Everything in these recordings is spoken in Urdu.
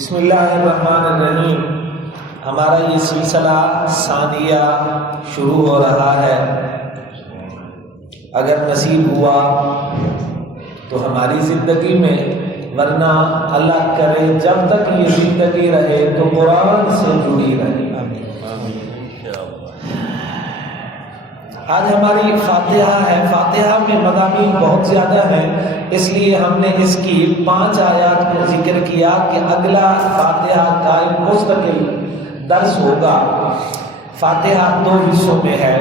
بسم اللہ الرحمن الرحیم۔ ہمارا یہ سلسلہ ثانیہ شروع ہو رہا ہے۔ اگر نصیب ہوا تو ہماری زندگی میں، ورنہ اللہ کرے جب تک یہ زندگی رہے تو قرآن سے جڑی رہے۔ آج ہماری فاتحہ ہے۔ فاتحہ میں مضامین بہت زیادہ ہیں، اس لیے ہم نے اس کی 5 آیات کو ذکر کیا کہ اگلا فاتحہ کا ایک مستقل درس ہوگا۔ فاتحہ 2 حصوں میں ہے،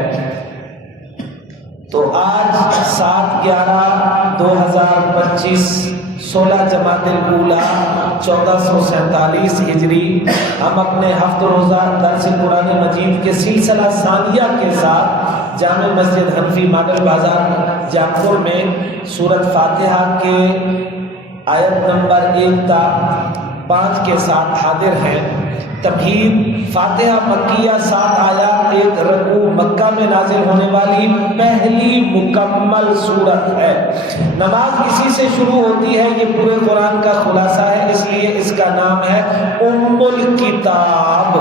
تو آج 7/11/2025 16 جمادی الاولیٰ 1447 ہجری ہم اپنے ہفتہ روزہ درس قرآن مجید کے سلسلہ ثانیہ کے ساتھ جامع مسجد حنفی ماڈل بازار جامپور میں سورۃ فاتحہ کے آیت نمبر 1 تا 5 کے ساتھ حاضر ہیں۔ تمہید فاتحہ مکیہ 7 آیات 1 رکوع مکہ میں نازل ہونے والی پہلی مکمل سورت ہے۔ نماز اسی سے شروع ہوتی ہے، یہ پورے قرآن کا خلاصہ ہے، اس لیے اس کا نام ہے ام الکتاب۔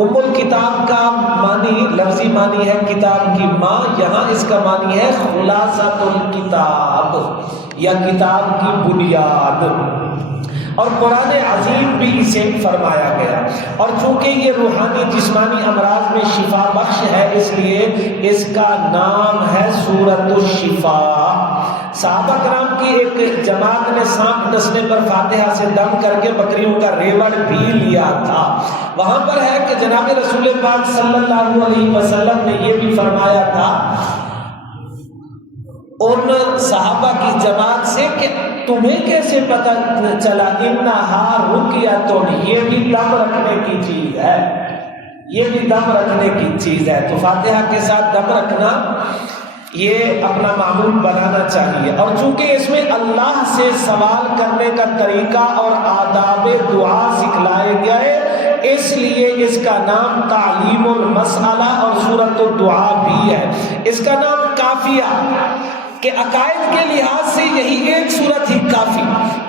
ام الکتاب کا معنی، لفظی معنی ہے کتاب کی ماں، یہاں اس کا معنی ہے خلاصۃ الکتاب یا کتاب کی بنیاد، اور قرآن عظیم بھی اسے فرمایا گیا۔ اور چونکہ یہ روحانی جسمانی امراض میں شفا بخش ہے، اس لیے اس کا نام ہے سورۃ الشفاء۔ صحابہ کرام کی ایک جماعت نے سانپ ڈسنے پر فاتحہ سے دم کر کے بکریوں کا ریوڑ بھی لیا تھا۔ وہاں پر ہے کہ جناب رسول پاک صلی اللہ علیہ وسلم نے یہ بھی فرمایا تھا ان صحابہ کی جماعت سے کہ تمہیں کیسے پتہ چلا انہا رقیۃ، یہ بھی دم رکھنے کی چیز ہے، یہ بھی دم رکھنے کی چیز ہے۔ تو فاتحہ کے ساتھ دم رکھنا یہ اپنا معمول بنانا چاہیے، اور چونکہ اس میں اللہ سے سوال کرنے کا طریقہ اور آداب دعا سکھلائے گئے، اس لیے اس کا نام تعلیم المسئلہ اور سورۃ الدعاء بھی ہے۔ اس کا نام کافیہ کہ عقائد کے لحاظ سے یہی ایک صورت ہی کافی،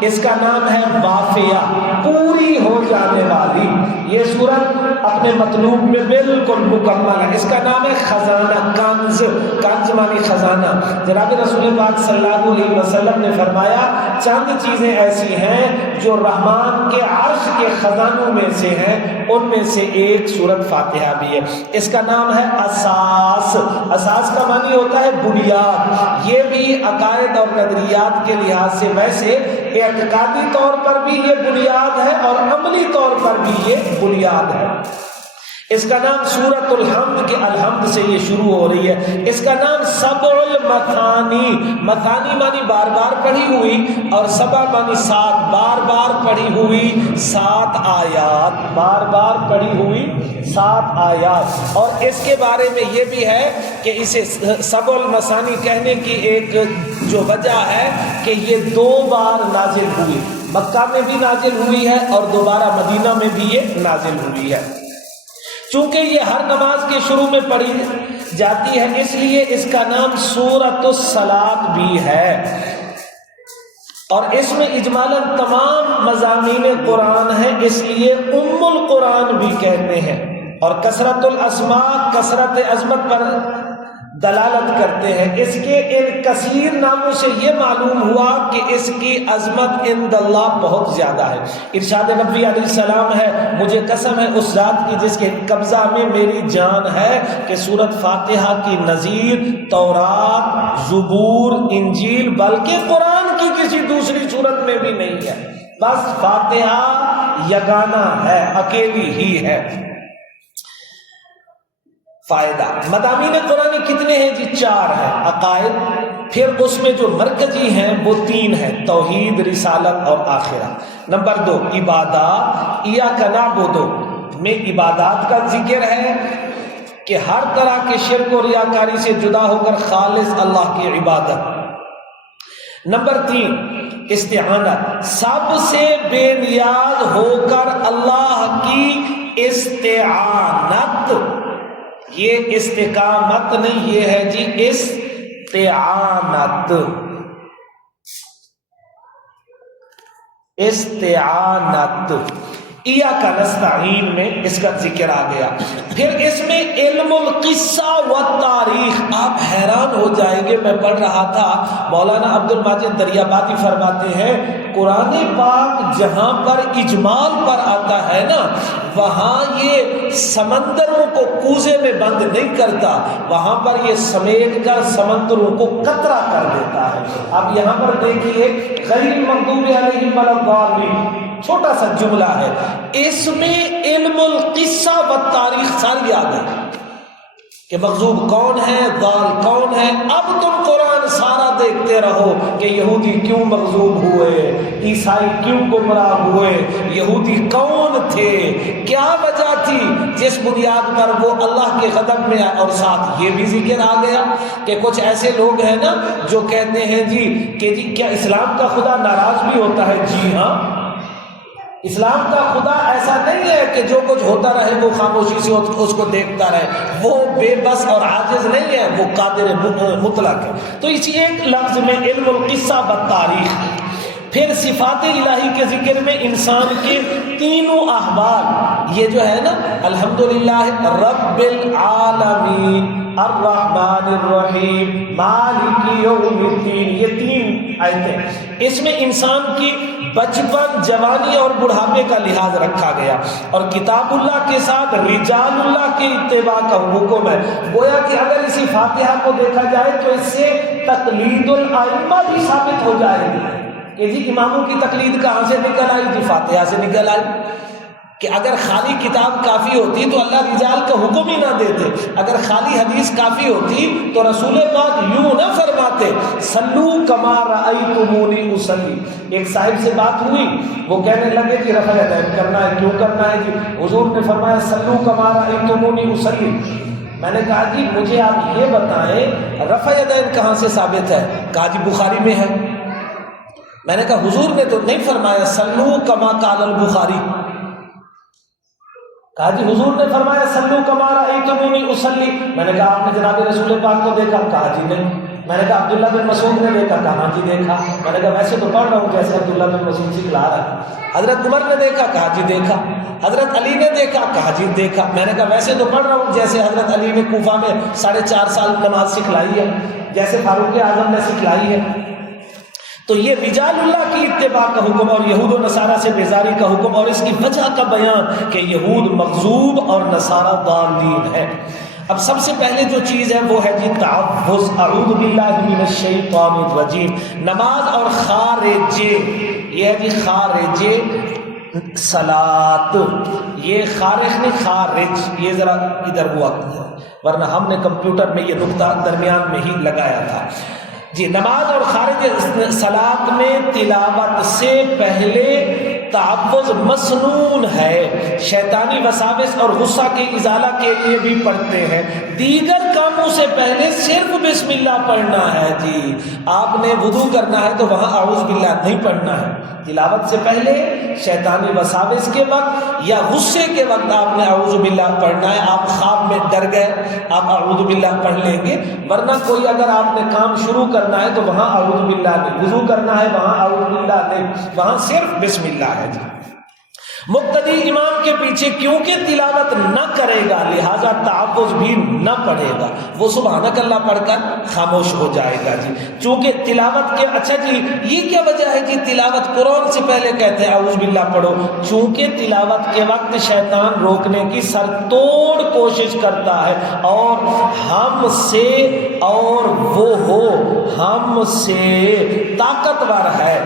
اس کا نام ہے وافیہ، پوری ہو جانے والی۔ یہ صورت اپنے مطلوب میں بالکل مکمل ہے۔ اس کا نام ہے خزانہ، کنز، کنز معنی خزانہ۔ جناب رسول پاک صلی اللہ علیہ وسلم نے فرمایا چند چیزیں ایسی ہیں جو رحمان کے عرش کے خزانوں میں سے ہیں، ان میں سے ایک سورۃ فاتحہ بھی ہے۔ اس کا نام ہے اساس۔ اساس کا معنی ہوتا ہے بنیاد۔ یہ بھی عقائد اور نظریات کے لحاظ سے، ویسے اعتقادی طور پر بھی یہ بنیاد ہے اور عملی طور پر بھی یہ بنیاد ہے۔ اس کا نام سورۃ الحمد کے الحمد سے یہ شروع ہو رہی ہے۔ اس کا نام سبع المثانی، مثانی معنی بار بار پڑھی ہوئی، اور سبع معنی 7، بار بار پڑھی ہوئی 7 آیات، بار بار پڑھی ہوئی 7 آیات۔ اور اس کے بارے میں یہ بھی ہے کہ اسے سبع المثانی کہنے کی ایک جو وجہ ہے کہ یہ 2 بار نازل ہوئی، مکہ میں بھی نازل ہوئی ہے اور دوبارہ مدینہ میں بھی یہ نازل ہوئی ہے۔ چونکہ یہ ہر نماز کے شروع میں پڑھی جاتی ہے، اس لیے اس کا نام سورۃ الصلاۃ بھی ہے، اور اس میں اجمالاً تمام مضامین قرآن ہیں، اس لیے ام القرآن بھی کہتے ہیں۔ اور کثرت الاسماء کثرت عظمت پر دلالت کرتے ہیں۔ اس کے ان کثیر ناموں سے یہ معلوم ہوا کہ اس کی عظمت عند اللہ بہت زیادہ ہے۔ ارشاد نبی علیہ السلام ہے، مجھے قسم ہے اس ذات کی جس کے قبضہ میں میری جان ہے کہ سورۃ فاتحہ کی نظیر تورات، زبور، انجیل بلکہ قرآن کی کسی دوسری سورت میں بھی نہیں ہے۔ بس فاتحہ یگانہ ہے، اکیلی ہی ہے۔ فائدہ، مضامین قرآن کتنے ہیں جی؟ 4 ہیں۔ عقائد، پھر اس میں جو مرکزی ہیں وہ 3 ہیں، توحید، رسالت اور آخرہ۔ نمبر 2 عبادات، ایاک نعبد میں عبادات کا ذکر ہے کہ ہر طرح کے شرک و ریاکاری سے جدا ہو کر خالص اللہ کی عبادت۔ نمبر 3 استعانت، سب سے بے نیاز ہو کر اللہ کی استعانت۔ یہ استقامت نہیں، یہ ہے جی استعانت۔ استعانت، ایاک نستعین میں اس کا ذکر آ گیا۔ پھر اس میں علم القصہ والتاریخ، آپ حیران ہو جائیں گے، میں پڑھ رہا تھا مولانا عبد الماجد دریابادی فرماتے ہیں قرآن پاک جہاں پر اجمال پر آتا ہے نا، وہاں یہ سمندروں کو کوزے میں بند نہیں کرتا، وہاں پر یہ سمیٹ کر سمندروں کو قطرہ کر دیتا ہے۔ اب یہاں پر دیکھیے غیر المغضوب علیہم ولا الضالین، چھوٹا سا جملہ ہے، اس میں علم القصہ و تاریخ ساری آ گئی کہ مغضوب کون ہے، ضال کون ہے۔ اب تم قرآن سارا دیکھتے رہو کہ یہودی کیوں مغضوب ہوئے، عیسائی کیوں گمراہ ہوئے، یہودی کون تھے، کیا وجہ تھی جس بنیاد پر وہ اللہ کے غضب میں آئے۔ اور ساتھ یہ بھی ذکر آ گیا کہ کچھ ایسے لوگ ہیں نا جو کہتے ہیں جی کہ جی کیا اسلام کا خدا ناراض بھی ہوتا ہے؟ جی ہاں، اسلام کا خدا ایسا نہیں ہے کہ جو کچھ ہوتا رہے وہ خاموشی سے اس کو دیکھتا رہے، وہ بے بس اور عاجز نہیں ہے، وہ قادر مطلق ہے۔ تو اسی ایک لفظ میں علم القصہ والتاریخ۔ پھر صفات الہی کے ذکر میں انسان کے تینوں احوال، یہ جو ہے نا الحمدللہ رب العالمین الرحمن الرحیم مالک یوم الدین، یہ تین آیتیں، اس میں انسان کی بچپن، جوانی اور بڑھاپے کا لحاظ رکھا گیا، اور کتاب اللہ کے ساتھ رجال اللہ کے اتباع کا حکم ہے۔ گویا کہ اگر اسی فاتحہ کو دیکھا جائے تو اس سے تقلید الائمہ بھی ثابت ہو جائے گی کہ جی اماموں کی تقلید کہاں سے نکل آئی؟ جی فاتحہ سے نکل آئی۔ کہ اگر خالی کتاب کافی ہوتی تو اللہ رجال کا حکم ہی نہ دیتے، اگر خالی حدیث کافی ہوتی تو رسول پاک یوں نہ فرماتے صلو کما رأیتمونی اصلی۔ ایک صاحب سے بات ہوئی، وہ کہنے لگے کہ رفع یدین کرنا ہے، کیوں کرنا ہے؟ جی حضور نے فرمایا صلو کما رأیتمونی اصلی۔ میں نے کہا جی مجھے آپ یہ بتائیں رفع یدین کہاں سے ثابت ہے؟ کہا جی بخاری میں ہے۔ میں نے کہا حضور نے تو نہیں فرمایا صلو کما قال البخاری۔ کہا جی حضور نے فرمایا صلو کما رأیتمونی اصلی۔ میں نے کہا آپ نے جناب رسول پاک کو دیکھا؟ کہا جی نہیں۔ میں نے کہا عبداللہ بن مسعود نے دیکھا؟ کہا جی دیکھا۔ میں نے کہا ویسے تو پڑھ رہا ہوں جیسے عبداللہ بن مسعود سکھلا رہا ہے۔ حضرت عمر نے دیکھا؟ کہا جی دیکھا۔ حضرت علی نے دیکھا؟ کہا جی دیکھا۔ میں نے کہا ویسے تو پڑھ رہا ہوں جیسے حضرت علی نے کوفہ میں 4.5 سال نماز سکھلائی ہے، جیسے فاروق اعظم نے سکھلائی ہے۔ تو یہ رجال اللہ کی اتباع کا حکم اور یہود و نصارہ سے بیزاری کا حکم، اور اس کی وجہ کا بیان کہ یہود مغضوب اور نصارہ ضالین ہے۔ اب سب سے پہلے جو چیز ہے وہ ہے جی تعوذ، اعوذ باللہ من الشیطان الرجیم۔ نماز اور خارجے، یہ ہے جی خارجے صلاۃ، یہ خارج نہیں خارج، یہ ذرا ادھر ہوا ورنہ ہم نے کمپیوٹر میں یہ نقطہ درمیان میں ہی لگایا تھا جی۔ نماز اور خارج صلاۃ میں تلاوت سے پہلے تعوذ مسنون ہے، شیطانی وساوس اور غصہ کے ازالہ کے لیے بھی پڑھتے ہیں۔ دیگر کاموں سے پہلے صرف بسم اللہ پڑھنا ہے جی۔ آپ نے وضو کرنا ہے تو وہاں اعوذ باللہ نہیں پڑھنا ہے۔ تلاوت سے پہلے شیطانی وساوس کے وقت یا غصے کے وقت آپ نے اعوذ باللہ پڑھنا ہے۔ آپ خواب میں ڈر گئے، آپ اعوذ باللہ پڑھ لیں گے، ورنہ کوئی اگر آپ نے کام شروع کرنا ہے تو وہاں اعوذ باللہ نہیں، وضو کرنا ہے وہاں اعوذ باللہ نہیں، وہاں صرف بسم اللہ ہے جی۔ مقتدی امام کے پیچھے کیونکہ تلاوت نہ کرے گا لہذا تعوذ بھی نہ پڑھے گا، وہ سبحانک اللہ پڑھ کر خاموش ہو جائے گا جی۔ چونکہ تلاوت کے اچھا جی یہ کیا وجہ ہے جی تلاوت قرآن سے پہلے کہتے ہیں اعوذ باللہ پڑھو؟ چونکہ تلاوت کے وقت شیطان روکنے کی سر توڑ کوشش کرتا ہے، اور ہم سے اور وہ ہو ہم سے طاقتور ہے،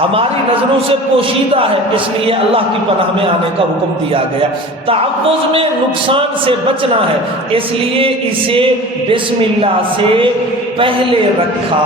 ہماری نظروں سے پوشیدہ ہے، اس لیے اللہ کی پناہ میں آنے کا حکم دیا گیا۔ تعوذ میں نقصان سے بچنا ہے، اس لیے اسے بسم اللہ سے پہلے رکھا۔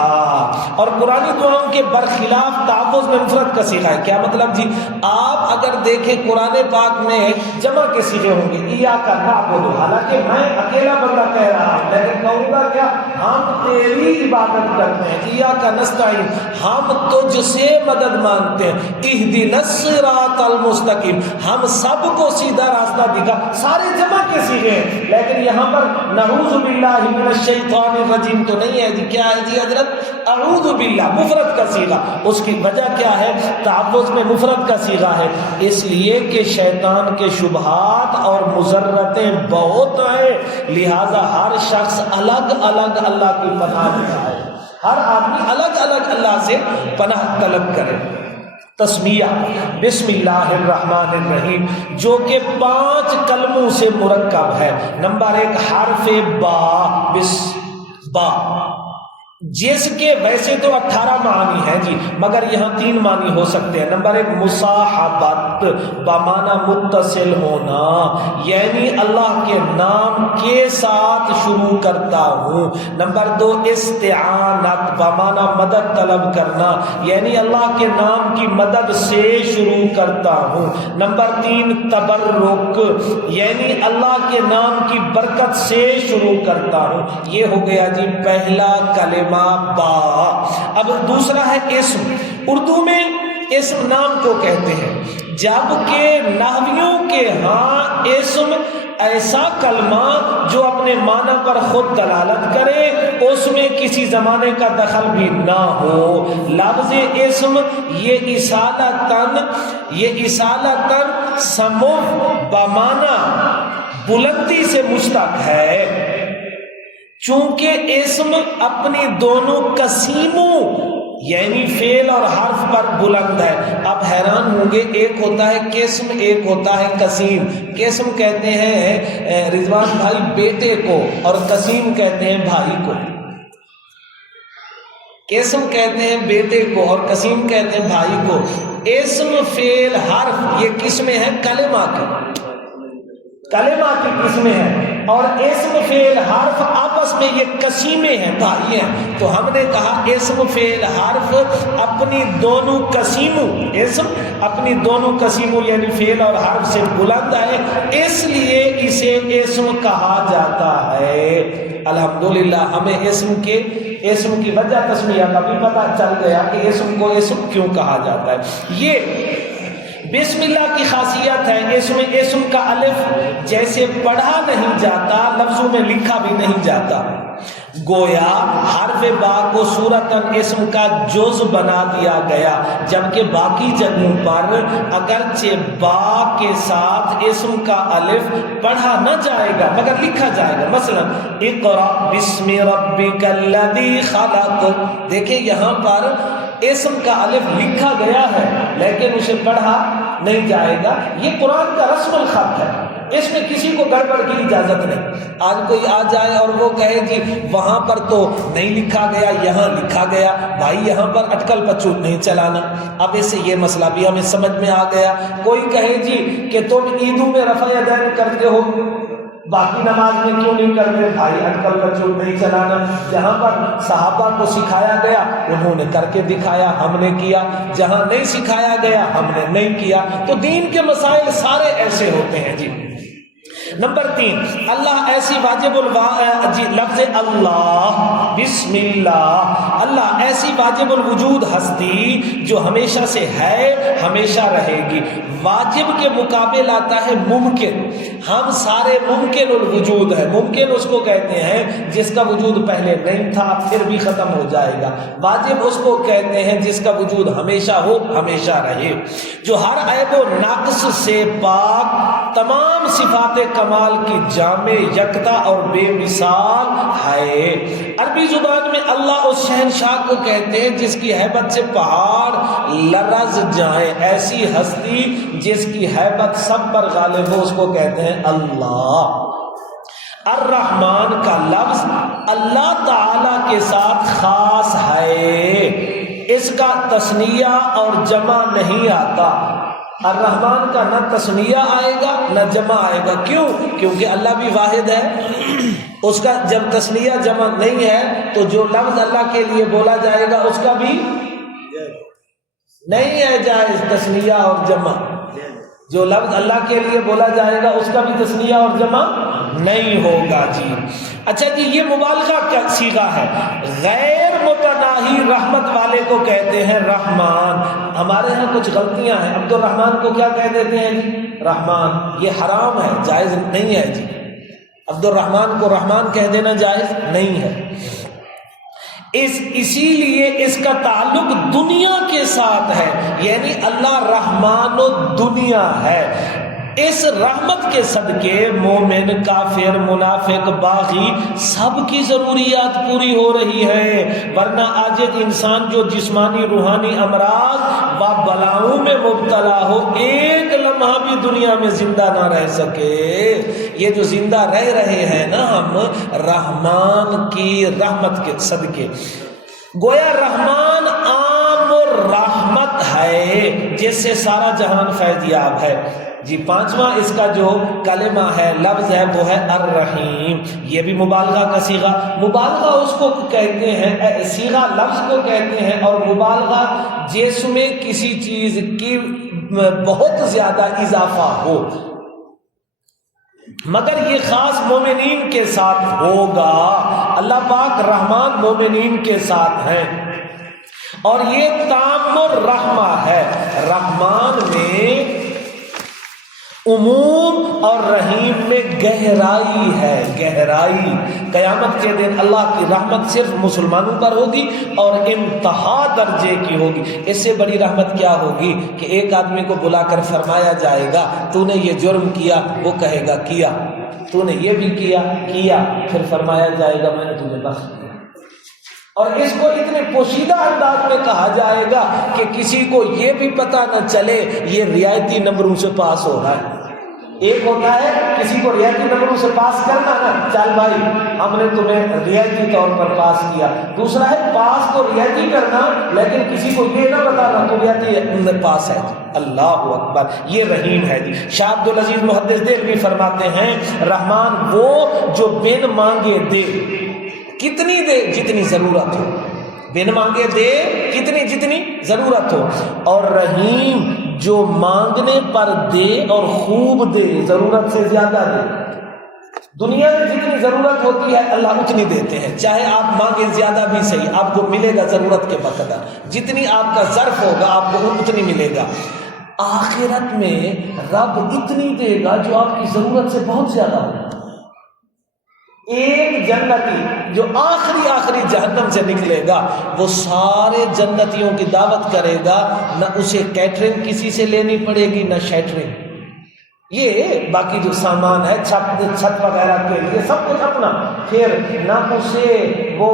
اور قرآن دعاؤں کے برخلاف تعوذ میں مفرد کا صیغہ ہے۔ کیا مطلب جی؟ آپ اگر دیکھیں قرآن پاک میں جمع کے صیغے ہوں گے، ایاک نعبد، حالانکہ میں اکیلا بندہ کہہ رہا ہوں لیکن کہوں گا کیا؟ ہم تیری عبادت کرتے ہیں۔ ایاک نستعین، ہم تجھ سے مدد مانگتے ہیں۔ اہدنا الصراط المستقیم، ہم سب کو سیدھا راستہ دکھا۔ سارے جمع کے صیغے ہیں، لیکن یہاں پر نعوذ باللہ من الشیطان الرجیم تو نہیں نہیں ہے جی. کیا ہے جی حضرت؟ اعوذ باللہ، مفرد کا صیغہ. اس کی وجہ کیا ہے؟ تعوذ میں مفرد کا صیغہ ہے، اس لیے کہ شیطان کے شبہات اور مضرتیں بہت ہیں، لہذا ہر شخص الگ الگ اللہ کی پناہ لیتا ہے، ہر آدمی الگ الگ اللہ سے پناہ طلب کرے. تسمیہ بسم اللہ الرحمن الرحیم جو کہ 5 کلموں سے مرکب ہے. نمبر 1 حرف با، بس با، جس کے ویسے تو 18 معنی ہیں جی، مگر یہاں 3 معنی ہو سکتے ہیں. نمبر 1 مصاحبت، بمعنی متصل ہونا، یعنی اللہ کے نام کے ساتھ شروع کرتا ہوں. نمبر 2 استعانت، بمعنی مدد طلب کرنا، یعنی اللہ کے نام کی مدد سے شروع کرتا ہوں. نمبر 3 تبرک، یعنی اللہ کے نام کی برکت سے شروع کرتا ہوں. یہ ہو گیا جی پہلا کلمہ با. اب دوسرا ہے اسم. اردو میں اسم نام کو کہتے ہیں، جبکہ نحویوں کے ہاں اسم ایسا کلمہ جو اپنے معنی پر خود دلالت کرے، اس میں کسی زمانے کا دخل بھی نہ ہو. لفظ اسم یہ اصالتاً سمو بمعنی بلندی سے مشتق ہے، چونکہ اسم اپنی دونوں قسیموں یعنی فعل اور حرف پر بلند ہے. اب حیران ہوں گے، ایک ہوتا ہے قسم، ایک ہوتا ہے قسیم. قسم کہتے ہیں رضوان بھائی بیٹے کو، اور قسیم کہتے ہیں بھائی کو. قسم کہتے ہیں بیٹے کو اور قسیم کہتے ہیں بھائی کو. اسم فعل حرف یہ قسمیں ہیں کلمہ کی قسمیں ہیں، اور اسم فعل حرف آپس میں یہ قسیمیں ہیں، بھائی ہیں. تو ہم نے کہا اسم فعل حرف اپنی دونوں قسیموں یعنی فعل اور حرف سے بلند ہے، اس لیے اسے اسم کہا جاتا ہے. الحمدللہ ہمیں اسم کی وجہ تسمیہ کا بھی پتہ چل گیا کہ اسم کو اسم کیوں کہا جاتا ہے. یہ بسم اللہ کی خاصیت ہے. اسم کا الف جیسے پڑھا نہیں جاتا، لفظوں میں لکھا بھی نہیں جاتا. گویا حرف با کو صورتاً اسم کا جز بنا دیا گیا، جبکہ باقی جگہوں پر اگرچہ با کے ساتھ اسم کا الف پڑھا نہ جائے گا مگر لکھا جائے گا. مثلا اقرأ بسم ربک الذی خلق، دیکھیں یہاں پر اسم کا الف لکھا گیا ہے لیکن اسے پڑھا نہیں جائے گا. یہ قرآن کا رسم الخط ہے، اس میں کسی کو گڑبڑ کی اجازت نہیں. آج کوئی آ جائے اور وہ کہے جی وہاں پر تو نہیں لکھا گیا، یہاں لکھا گیا، بھائی یہاں پر اٹکل پچوٹ نہیں چلانا. اب اس سے یہ مسئلہ بھی ہمیں سمجھ میں آ گیا. کوئی کہے جی کہ تم عیدوں میں رفع یدین کرتے ہو، باقی نماز میں کیوں نہیں کرتے؟ بھائی اٹکل پچوٹ نہیں چلانا. جہاں پر صحابہ کو سکھایا گیا انہوں نے کر کے دکھایا، ہم نے کیا. جہاں نہیں سکھایا گیا ہم نے نہیں کیا. تو دین کے مسائل سارے ایسے ہوتے ہیں جی. نمبر 3 اللہ ایسی واجب لفظ اللہ بسم اللہ ایسی واجب الوجود ہستی جو ہمیشہ سے ہے ہمیشہ رہے گی. واجب کے مقابل آتا ہے ممکن. ہم سارے ممکن الوجود ہے. ممکن اس کو کہتے ہیں جس کا وجود پہلے نہیں تھا پھر بھی ختم ہو جائے گا. واجب اس کو کہتے ہیں جس کا وجود ہمیشہ ہو ہمیشہ رہے، جو ہر عیب و نقص سے پاک، تمام صفات کمال کی جامع یکتا اور بے مثال ہے. عربی زبان میں اللہ اس شہنشاہ کو کہتے ہیں جس کی ہیبت سے پہاڑ لرز جائیں. ایسی ہستی جس کی ہیبت سب پر غالب ہو اس کو کہتے ہیں اللہ. الرحمن کا لفظ اللہ تعالی کے ساتھ خاص ہے، اس کا تثنیہ اور جمع نہیں آتا. الرحمن کا نہ تثنیہ آئے گا نہ جمع آئے گا. کیوں؟ کیونکہ اللہ بھی واحد ہے. اس کا جب تثنیہ جمع نہیں ہے تو جو لفظ اللہ کے لیے بولا جائے گا اس کا بھی نہیں ہے جائز تثنیہ اور جمع. جو لفظ اللہ کے لیے بولا جائے گا اس کا بھی تثنیہ اور جمع نہیں ہوگا جی. اچھا جی یہ مبالغہ کا صیغہ ہے. غیر متناہی رحمت والے کو کہتے ہیں رحمان. ہمارے ہاں کچھ غلطیاں ہیں. عبد الرحمن کو کیا کہہ دیتے ہیں جی؟ رحمان. یہ حرام ہے، جائز نہیں ہے جی. عبد الرحمن کو رحمان کہہ دینا جائز نہیں ہے. اسی لیے اس کا تعلق دنیا کے ساتھ ہے، یعنی اللہ رحمان الدنیا ہے۔ اس رحمت کے صدقے مومن، کافر، منافق، باغی سب کی ضروریات پوری ہو رہی ہے، ورنہ آج ایک انسان جو جسمانی روحانی امراض و بلاؤں میں مبتلا ہو، ایک لمحہ بھی دنیا میں زندہ نہ رہ سکے۔ یہ جو زندہ رہ رہے ہیں نا ہم، رحمان کی رحمت کے صدقے۔ گویا رحمان عام الرحمت ہے جس سے سارا جہان فیض یاب ہے۔ جی پانچواں اس کا جو کلمہ ہے، لفظ ہے، وہ ہے الرحیم۔ یہ بھی مبالغہ کا صیغہ، مبالغہ اس کو کہتے ہیں، صیغہ لفظ کو کہتے ہیں، اور مبالغہ جس میں کسی چیز کی بہت زیادہ اضافہ ہو، مگر یہ خاص مومنین کے ساتھ ہوگا۔ اللہ پاک رحمان مومنین کے ساتھ ہیں، اور یہ تام الرحمہ ہے۔ رحمان میں عموم اور رحیم میں گہرائی ہے، گہرائی۔ قیامت کے دن اللہ کی رحمت صرف مسلمانوں پر ہوگی اور انتہا درجے کی ہوگی۔ اس سے بڑی رحمت کیا ہوگی کہ ایک آدمی کو بلا کر فرمایا جائے گا تو نے یہ جرم کیا، وہ کہے گا کیا، تو نے یہ بھی کیا، پھر فرمایا جائے گا میں نے تجھے بخش دیا۔ اور اس کو اتنے پوشیدہ انداز میں کہا جائے گا کہ کسی کو یہ بھی پتہ نہ چلے یہ رعایتی نمبروں سے پاس ہو رہا ہے۔ ایک ہوتا ہے کسی کو رعایتی نمبروں سے پاس کرنا نا، چل بھائی ہم نے تمہیں رعایتی طور پر پاس کیا۔ دوسرا ہے پاس تو رعایتی کرنا، لیکن کسی کو یہ نہ بتانا تو رعایتی پاس ہے۔ اللہ اکبر، یہ رحیم ہے جی۔ شاہ عبدالعزیز محدث دہلوی فرماتے ہیں رحمان وہ جو بن مانگے دے، کتنی دے جتنی ضرورت ہو، بن مانگے دے کتنی جتنی ضرورت ہو، اور رحیم جو مانگنے پر دے اور خوب دے، ضرورت سے زیادہ دے۔ دنیا میں جتنی ضرورت ہوتی ہے اللہ اتنی دیتے ہیں، چاہے آپ مانگیں زیادہ بھی صحیح، آپ کو ملے گا ضرورت کے بقدر، جتنی آپ کا ظرف ہوگا آپ کو اتنی ملے گا۔ آخرت میں رب اتنی دے گا جو آپ کی ضرورت سے بہت زیادہ ہوگا۔ ایک جنتی جو آخری جہنم سے نکلے گا، وہ سارے جنتیوں کی دعوت کرے گا، نہ اسے کیٹرنگ کسی سے لینی پڑے گی نہ شیٹرنگ، یہ باقی جو سامان ہے چھت وغیرہ کے لیے سب کچھ اپنا، پھر نہ اسے وہ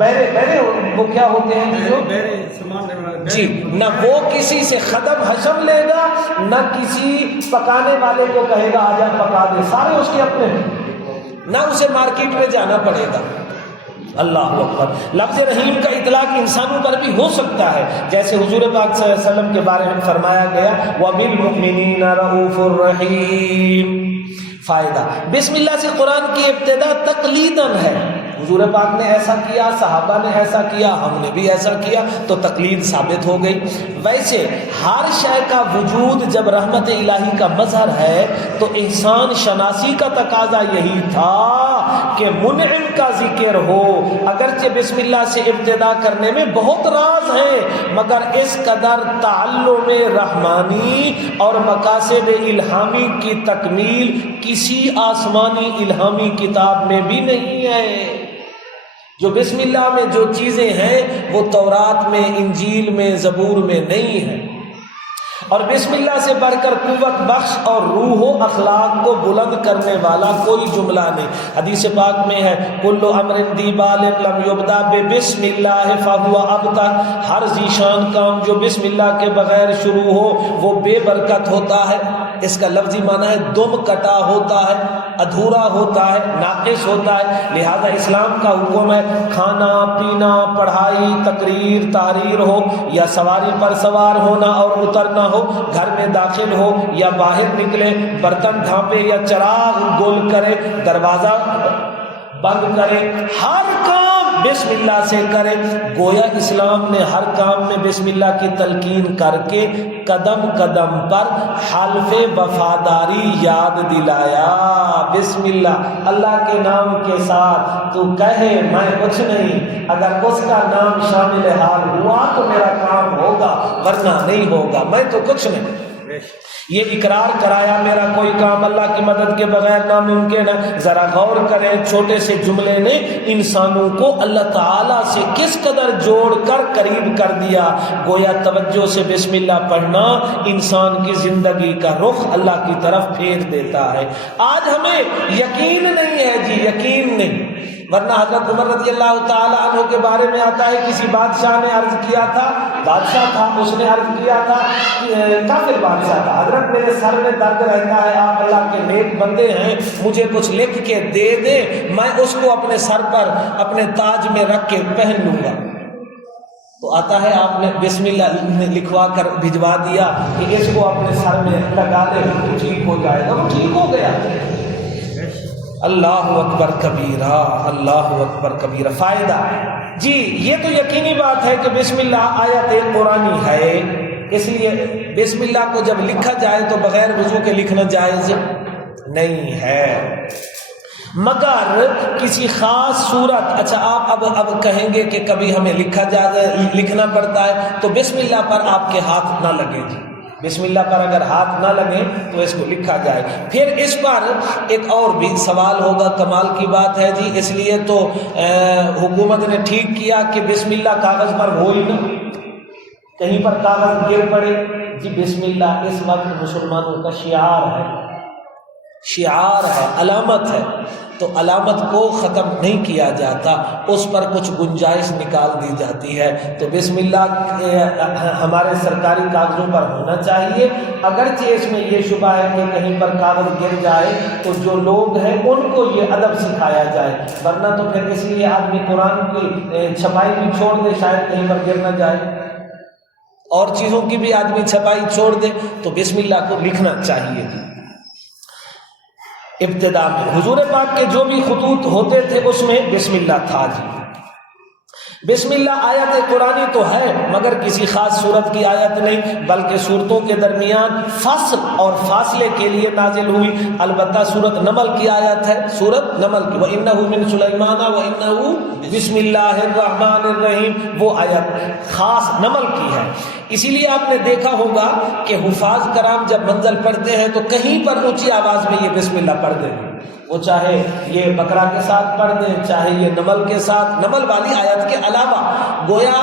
بیرے وہ کیا ہوتے ہیں جو جی، نہ وہ کسی سے خدم حشم لے گا، نہ کسی پکانے والے کو کہے گا آجا پکا دے، سارے اس کے اپنے ہیں، نہ اسے مارکیٹ میں جانا پڑے گا۔ اللہ اکبر۔ لفظ رحیم کا اطلاق انسانوں پر بھی ہو سکتا ہے، جیسے حضور پاک صلی اللہ علیہ وسلم کے بارے میں فرمایا گیا وَبِالْمُؤْمِنِينَ رَءُوفٌ رَحِيمٌ۔ فائدہ، بسم اللہ سے قرآن کی ابتدا تقلیداً ہے، حضور پاک نے ایسا کیا، صحابہ نے ایسا کیا، ہم نے بھی ایسا کیا، تو تقلید ثابت ہو گئی۔ ویسے ہر شے کا وجود جب رحمت الہی کا مظہر ہے تو احسان شناسی کا تقاضا یہی تھا کہ منعم کا ذکر ہو۔ اگرچہ بسم اللہ سے ابتدا کرنے میں بہت راز ہیں، مگر اس قدر تعلم رحمانی اور مقاصد الہامی کی تکمیل کسی آسمانی الہامی کتاب میں بھی نہیں ہے۔ جو بسم اللہ میں جو چیزیں ہیں وہ تورات میں، انجیل میں، زبور میں نہیں ہیں۔ اور بسم اللہ سے بڑھ کر قوت بخش اور روح و اخلاق کو بلند کرنے والا کوئی جملہ نہیں۔ حدیث پاک میں ہے کل امر ذی بال لم یبدا بسم اللہ فہو ابتر، ہر ذیشان کام جو بسم اللہ کے بغیر شروع ہو وہ بے برکت ہوتا ہے۔ اس کا لفظی معنی ہے دم کٹا ہوتا ہے، ادھورا ہوتا ہے، ناقص ہوتا ہے۔ لہذا اسلام کا حکم ہے کھانا پینا، پڑھائی، تقریر، تحریر ہو یا سواری پر سوار ہونا اور اترنا ہو، گھر میں داخل ہو یا باہر نکلے، برتن ڈھانپے یا چراغ گل کرے، دروازہ بند کرے، ہر کام بسم اللہ سے کرے۔ گویا اسلام نے ہر کام میں بسم اللہ کی تلقین کر کے قدم قدم پر حلف وفاداری یاد دلایا۔ بسم اللہ، اللہ کے نام کے ساتھ تو کہے میں کچھ نہیں، اگر اس کا نام شامل حال ہوا تو میرا کام ہوگا ورنہ نہیں ہوگا، میں تو کچھ نہیں۔ یہ اقرار کرایا میرا کوئی کام اللہ کی مدد کے بغیر ناممکن ہے۔ ذرا غور کریں، چھوٹے سے جملے نے انسانوں کو اللہ تعالیٰ سے کس قدر جوڑ کر قریب کر دیا۔ گویا توجہ سے بسم اللہ پڑھنا انسان کی زندگی کا رخ اللہ کی طرف پھیر دیتا ہے۔ آج ہمیں یقین نہیں ہے جی، یقین نہیں، ورنہ حضرت عمر رضی اللہ تعالیٰ عنہ کے بارے میں آتا ہے کسی بادشاہ نے عرض کیا تھا، بادشاہ تھا، اس نے عرض کیا تھا، کافر بادشاہ تھا، حضرت میرے سر میں درد رہتا ہے، آپ اللہ کے نیک بندے ہیں، مجھے کچھ لکھ کے دے دیں، میں اس کو اپنے سر پر اپنے تاج میں رکھ کے پہن لوں گا۔ تو آتا ہے آپ نے بسم اللہ میں لکھوا کر بھجوا دیا کہ اس کو اپنے سر میں لگا دے تو ٹھیک ہو جائے گا، وہ ٹھیک ہو گیا۔ اللہ اکبر کبیرہ، اللہ اکبر کبیرہ۔ فائدہ جی یہ تو یقینی بات ہے کہ بسم اللہ آیت قرآنی ہے، اس لیے بسم اللہ کو جب لکھا جائے تو بغیر وضو کے لکھنا جائز نہیں ہے، مگر کسی خاص صورت۔ اچھا آپ اب کہیں گے کہ کبھی ہمیں لکھنا پڑتا ہے، تو بسم اللہ پر آپ کے ہاتھ نہ لگے جی، بسم اللہ پر اگر ہاتھ نہ لگے تو اس کو لکھا جائے۔ پھر اس پر ایک اور بھی سوال ہوگا، کمال کی بات ہے جی، اس لیے تو حکومت نے ٹھیک کیا کہ بسم اللہ کاغذ پر ہو ہی نہ، کہیں پر کاغذ گر پڑے جی۔ بسم اللہ اس وقت مسلمانوں کا شعار ہے، شعار ہے، علامت ہے، تو علامت کو ختم نہیں کیا جاتا، اس پر کچھ گنجائش نکال دی جاتی ہے۔ تو بسم اللہ ہمارے سرکاری کاغذوں پر ہونا چاہیے، اگرچہ اس میں یہ شبہ ہے کہ کہیں پر کاغذ گر جائے تو جو لوگ ہیں ان کو یہ ادب سکھایا جائے، ورنہ تو پھر اس لیے آدمی قرآن کی چھپائی بھی چھوڑ دے، شاید کہیں پر گر نہ جائے، اور چیزوں کی بھی آدمی چھپائی چھوڑ دے، تو بسم اللہ کو لکھنا چاہیے۔ ابتدا میں حضور پاک کے جو بھی خطوط ہوتے تھے اس میں بسم اللہ تھا جی۔ بسم اللہ آیت قرآنی تو ہے مگر کسی خاص صورت کی آیت نہیں، بلکہ صورتوں کے درمیان فصل اور فاصلے کے لیے نازل ہوئی۔ البتہ سورت نمل کی آیت ہے، سورت نمل کی، وَإِنَّهُ مِن سُلَيْمَانَ وَإِنَّهُ بسم اللہ الرحمن الرحیم، وہ آیت خاص نمل کی ہے۔ اسی لیے آپ نے دیکھا ہوگا کہ حفاظ کرام جب منزل پڑھتے ہیں تو کہیں پر اونچی آواز میں یہ بسم اللہ پڑھ دیں، وہ چاہے یہ بقرہ کے ساتھ پڑھ دیں، چاہے یہ نمل کے ساتھ، نمل والی آیت کے علاوہ۔ گویا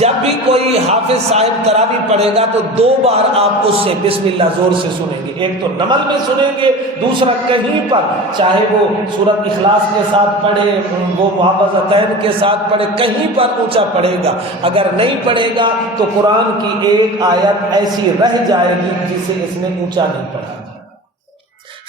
جب بھی کوئی حافظ صاحب تراوی پڑھے گا تو 2 بار آپ اس سے بسم اللہ زور سے سنیں گے، ایک تو نمل میں سنیں گے، دوسرا کہیں پر چاہے وہ سورت اخلاص کے ساتھ پڑھے، وہ معوذتین کے ساتھ پڑھے، کہیں پر اونچا پڑھے گا۔ اگر نہیں پڑھے گا تو قرآن کی ایک آیت ایسی رہ جائے گی جسے اس نے اونچا نہیں پڑھا،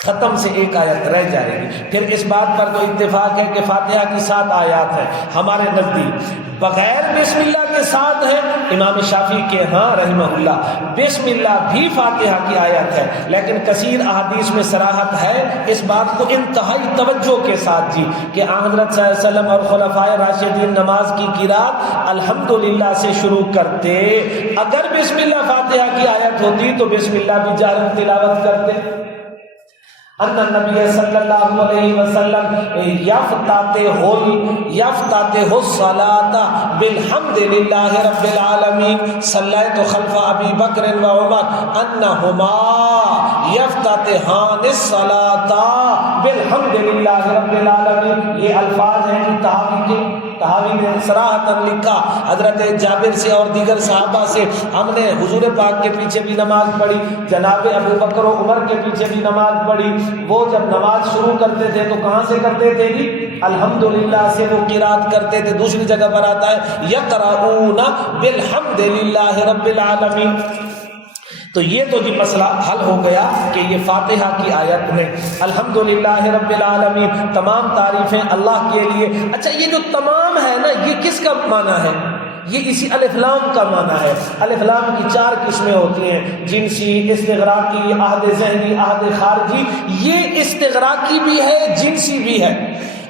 ختم سے ایک آیت رہ جائے گی۔ پھر اس بات پر تو اتفاق ہے کہ فاتحہ کی 7 آیات ہیں، ہمارے نزدیک بغیر بسم اللہ کے 7 ہیں، امام شافعی کے ہاں رحمہ اللہ بسم اللہ بھی فاتحہ کی آیت ہے، لیکن کثیر احادیث میں صراحت ہے اس بات کو انتہائی توجہ کے ساتھ جی کہ حضرت صلی اللہ علیہ وسلم اور خلفائے راشدین نماز کی قرات الحمدللہ سے شروع کرتے، اگر بسم اللہ فاتحہ کی آیت ہوتی تو بسم اللہ بھی جہرن تلاوت کرتے۔ ان النبی صلی اللہ علیہ وسلم یفتتح الصلاۃ بالحمد للہ رب العالمین، صلیت خلف ابی بکر و عمر انہما یفتتحان الصلاۃ بالحمد للہ رب العالمین۔ یہ الفاظ ہیں کہ تحاوی نے صراحتاً لکھا حضرت جابر سے اور دیگر صحابہ سے، ہم نے حضور پاک کے پیچھے بھی نماز پڑھی، جناب ابو بکر و عمر کے پیچھے بھی نماز پڑھی، وہ جب نماز شروع کرتے تھے تو کہاں سے کرتے تھے جی؟ الحمدللہ سے وہ قرات کرتے تھے۔ دوسری جگہ پر آتا ہے یقرؤون بالحمد للہ رب العالمین۔ تو یہ تو جی مسئلہ حل ہو گیا کہ یہ فاتحہ کی آیت میں الحمدللہ رب العالمین، تمام تعریفیں اللہ کے لیے۔ اچھا یہ جو تمام ہے نا، یہ کس کا معنی ہے؟ یہ اسی الف لام کا معنی ہے۔ الف لام کی 4 قسمیں ہوتی ہیں، جنسی، استغراقی، عہد ذہنی، عہد خارجی۔ یہ استغراقی بھی ہے، جنسی بھی ہے۔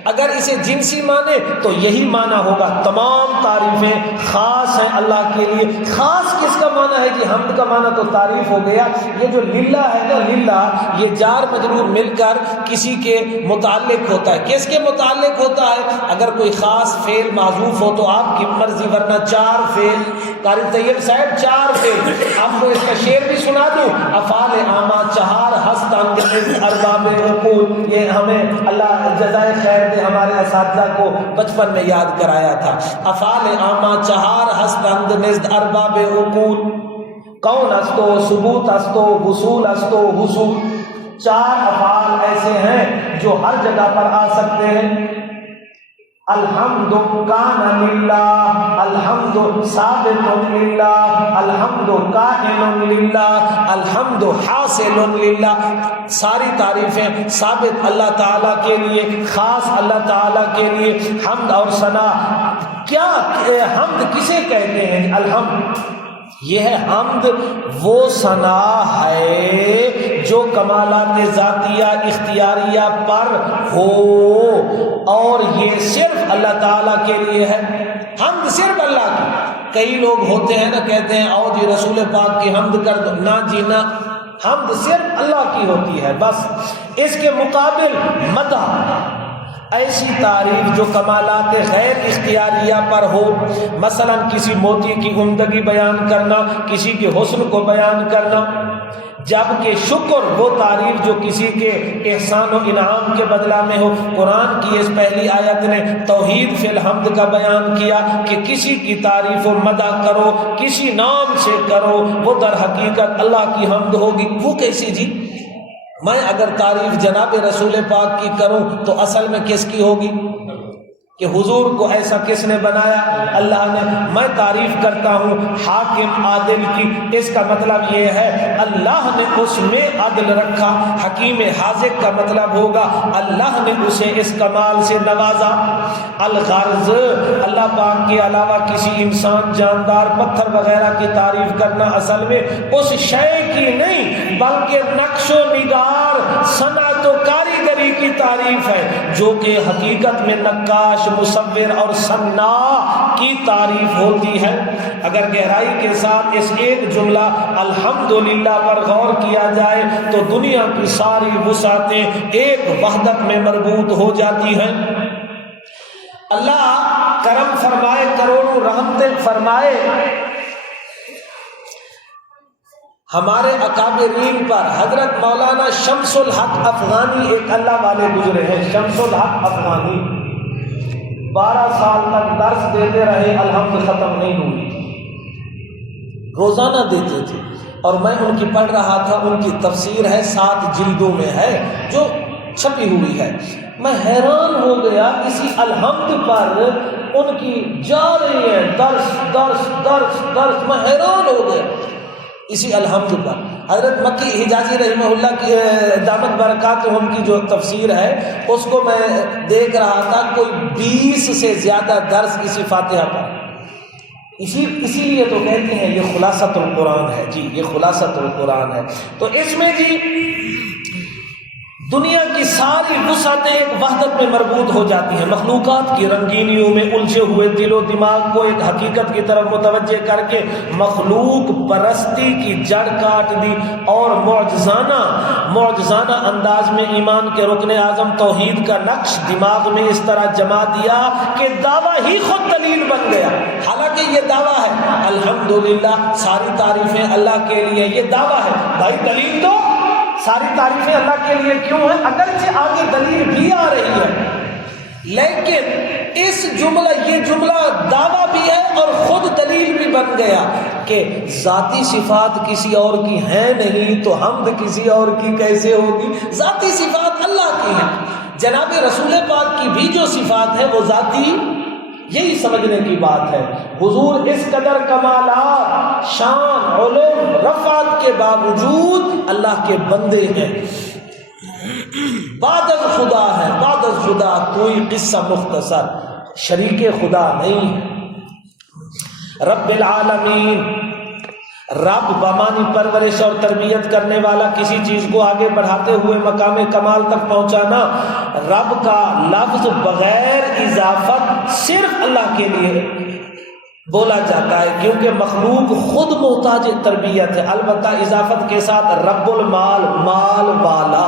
اگر اسے جنسی مانے تو یہی معنی ہوگا تمام تعریفیں خاص ہیں اللہ کے لیے۔ خاص کس کا معنی ہے جی؟ حمد کا معنی تو تعریف ہو گیا۔ یہ جو للہ ہے نا، للہ یہ جار مجرور مل کر کسی کے متعلق ہوتا ہے۔ کس کے متعلق ہوتا ہے؟ اگر کوئی خاص فعل محذوف ہو تو آپ کی مرضی، ورنہ 4 فعل، قاری طیب صاحب 4 فعل، آپ کو اس کا شعر بھی سنا دوں۔ افعال عامہ 4 ہست انگریز ارباب عقول، یہ ہمیں اللہ جزائے خیر دے، ہمارے اساتذہ کو بچپن میں یاد کرایا تھا۔ افعال عامہ 4 ہست انگریز ارباب عقول، کون استو، ثبوت استو، وصول استو، حصول۔ 4 افعال ایسے ہیں جو ہر جگہ پر آ سکتے ہیں۔ الحمد کان للہ، الحمد ثابت للہ، الحمد قائم للہ، الحمد حاصل للہ۔ ساری تعریفیں ثابت اللہ تعالیٰ کے لیے، خاص اللہ تعالیٰ کے لیے۔ حمد اور ثنا، کیا حمد کسے کہتے ہیں؟ الحمد یہ ہے، حمد وہ ثنا ہے جو کمالات ذاتیہ اختیاریہ پر ہو، اور یہ صرف اللہ تعالیٰ کے لیے ہے۔ حمد صرف اللہ کی۔ کئی لوگ ہوتے ہیں نا، کہتے ہیں آؤ جی رسول پاک کی حمد کر دو، نہ جی نہ، حمد صرف اللہ کی ہوتی ہے بس۔ اس کے مقابل مدح، ایسی تعریف جو کمالات غیر اختیاریہ پر ہو، مثلا کسی موتی کی عمدگی بیان کرنا، کسی کے حسن کو بیان کرنا۔ جبکہ شکر وہ تعریف جو کسی کے احسان و انعام کے بدلہ میں ہو۔ قرآن کی اس پہلی آیت نے توحید فی الحمد کا بیان کیا کہ کسی کی تعریف و مدح کرو، کسی نام سے کرو، وہ در حقیقت اللہ کی حمد ہوگی۔ وہ کیسی جی؟ میں اگر تعریف جناب رسول پاک کی کروں تو اصل میں کس کی ہوگی؟ کہ حضور کو ایسا کس نے بنایا؟ اللہ نے۔ میں تعریف کرتا ہوں حاکم عادل کی، اس کا مطلب یہ ہے اللہ نے اس میں عدل رکھا۔ حکیم حاذق کا مطلب ہوگا اللہ نے اسے اس کمال سے نوازا۔ الغرض، اللہ پاک کے علاوہ کسی انسان، جاندار، پتھر وغیرہ کی تعریف کرنا اصل میں اس شے کی نہیں بلکہ نقش و نگار، صنعت و کاریگری کی تعریف ہے، جو کہ حقیقت میں نقاش، مصور اور صناع کی تعریف ہوتی ہے۔ اگر گہرائی کے ساتھ اس ایک جملہ الحمدللہ پر غور کیا جائے تو دنیا کی ساری وسعتیں ایک وحدت میں مربوط ہو جاتی ہیں۔ اللہ کرم فرمائے، کروڑوں رحمتیں فرمائے ہمارے اکابرین پر۔ حضرت مولانا شمس الحق افغانی ایک اللہ والے گزرے ہیں، شمس الحق افغانی 12 سال تک درس دیتے رہے، الحمد ختم نہیں ہوئی، روزانہ دیتے تھے، اور میں ان کی پڑھ رہا تھا۔ ان کی تفسیر ہے، 7 جلدوں میں ہے جو چھپی ہوئی ہے۔ میں حیران ہو گیا، اسی الحمد پر ان کی جا رہی ہے درس درس درس درس، میں حیران ہو گیا اسی الحمد پر۔ حضرت مکی حجازی رحمہ اللہ کی دامت برکاتہم کی جو تفسیر ہے اس کو میں دیکھ رہا تھا، کوئی 20 سے زیادہ درس اسی فاتحہ پر۔ اسی لیے تو کہتے ہیں یہ خلاصۃ القرآن ہے جی، یہ خلاصۃ القرآن ہے۔ تو اس میں جی دنیا کی ساری وسعتیں ایک وحدت میں مربوط ہو جاتی ہیں۔ مخلوقات کی رنگینیوں میں الجھے ہوئے دل و دماغ کو ایک حقیقت کی طرف متوجہ کر کے مخلوق پرستی کی جڑ کاٹ دی، اور معجزانہ انداز میں ایمان کے رکن اعظم توحید کا نقش دماغ میں اس طرح جما دیا کہ دعویٰ ہی خود دلیل بن گیا۔ حالانکہ یہ دعویٰ ہے الحمدللہ، ساری تعریفیں اللہ کے لیے، یہ دعویٰ ہے بھائی دلیل دو، ساری تعریفیں اللہ کے لیے کیوں ہیں؟ اگرچہ آگے دلیل بھی آ رہی ہے، لیکن یہ جملہ دعویٰ بھی ہے اور خود دلیل بھی بن گیا کہ ذاتی صفات کسی اور کی ہیں نہیں تو حمد کسی اور کی کیسے ہوگی؟ ذاتی صفات اللہ کی ہیں۔ جناب رسول پاک کی بھی جو صفات ہے وہ ذاتی، یہی سمجھنے کی بات ہے۔ حضور اس قدر کمالات، شان، علوم، رفعت کے باوجود اللہ کے بندے ہیں، بعد از خدا ہے، بعد از خدا کوئی قصہ مختصر، شریک خدا نہیں ہے۔ رب العالمین، رب بمانی پرورش اور تربیت کرنے والا، کسی چیز کو آگے بڑھاتے ہوئے مقام کمال تک پہنچانا۔ رب کا لفظ بغیر اضافت صرف اللہ کے لیے بولا جاتا ہے، کیونکہ مخلوق خود محتاج تربیت ہے، البتہ اضافت کے ساتھ رب المال، مال والا،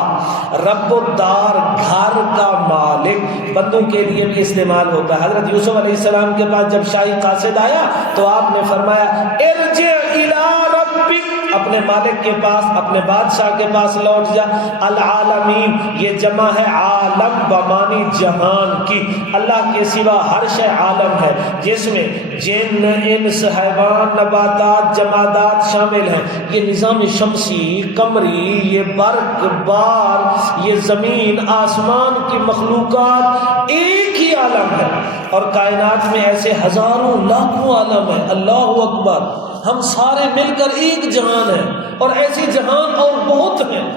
رب الدار، گھر کا مالک، بندوں کے لیے بھی استعمال ہوتا ہے۔ حضرت یوسف علیہ السلام کے پاس جب شاہی قاصد آیا تو آپ نے فرمایا ارجع الی ربک، اپنے مالک کے پاس، اپنے بادشاہ کے پاس لوٹ جا۔ العالمین یہ جمع ہے عالم بمانی جہان کی، اللہ کے سوا ہر شے عالم ہے، جس میں جن انس حیوان نباتات جمادات شامل ہیں۔ یہ نظام شمسی قمری، یہ برق بار، یہ زمین آسمان کی مخلوقات ایک ہی عالم ہے، اور کائنات میں ایسے ہزاروں لاکھوں عالم ہیں۔ اللہ اکبر، ہم سارے مل کر ایک جہان ہیں، اور ایسے جہان اور بہت ہیں۔